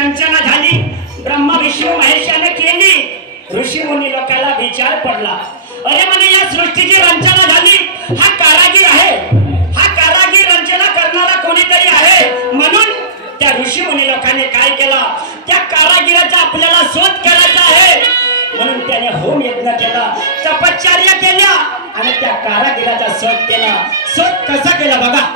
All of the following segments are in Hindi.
रंचना झाली, ब्रह्मा विष्णू महेशाने केली. ऋषी मुनी लोकांना विचार पडला, अरे म्हणे या सृष्टीची रंचना झाली, हा कारागीर आहे, हा कारागीर रंचना करणारा कोणीतरी आहे. म्हणून त्या ऋषी मुनी लोकांनी काय केला, त्या कारागिराचा आपल्याला शोध करायचा आहे. म्हणून त्याने होम यज्ञ केला, तपश्चर्या केल्या आणि त्या कारागिराचा शोध केला. शोध कसा केला बघा.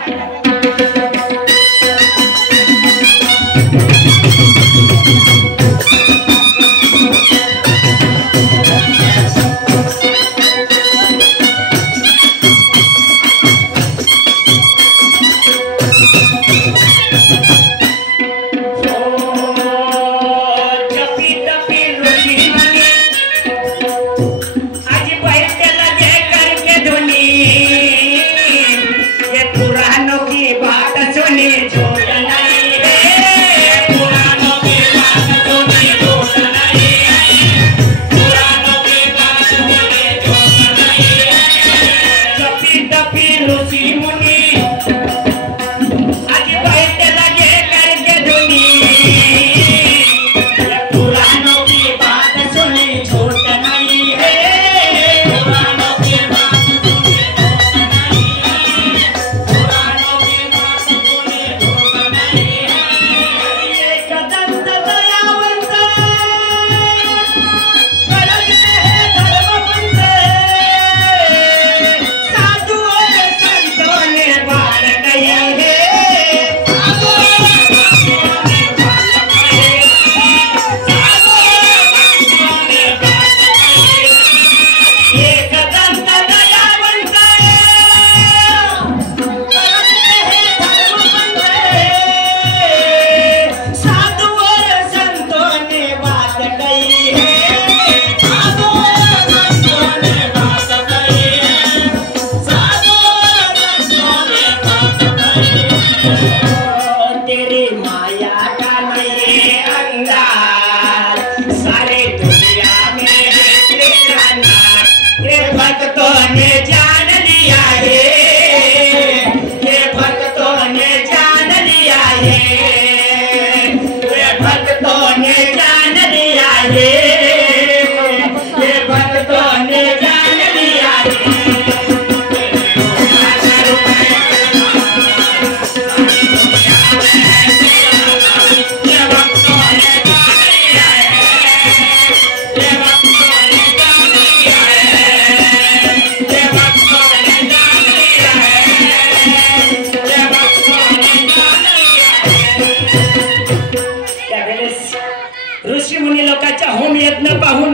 ऋषी मुनी लोकांच्या होम यज्ञ पाहून,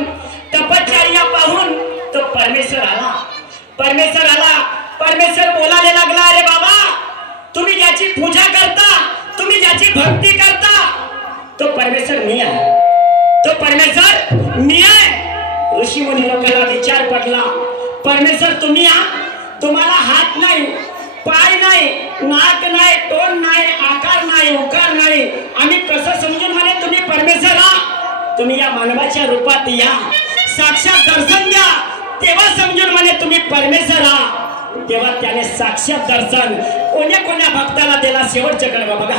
तपश्चर्या पाहून तो परमेश्वर आला. परमेश्वर बोलायला लागला, अरे बाबा, तुम्ही ज्याची पूजा करता, तुम्ही ज्याची भक्ती करता, तो परमेश्वर मी आहे, तो परमेश्वर मी आहे. ऋषी मुनी लोकांना विचार पडला, परमेश्वर तुम्ही तुम्हाला हात नाही, पाय नाही, नाक नाही, तोंड नाही, आकार नाही, उकार नाही, आम्ही कसं समजून म्हणे तुम्ही परमेश्वर तुम्ही या मानवाच्या रूपात या, साक्षात दर्शन द्या, तेव्हा समजून म्हणे तुम्ही परमेश्वर तेव्हा त्याने साक्षात दर्शन कोण्या कोण्या भक्ताला दिला. शेवटचं कडवा बघा.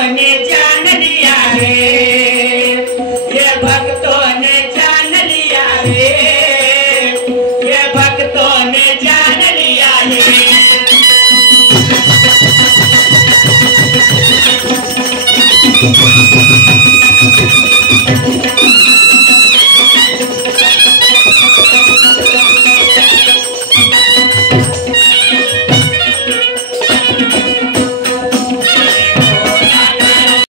भक्तों ने जान लिया है, ये भक्तों ने जान लिया है, ये भक्तों ने जान लिया है।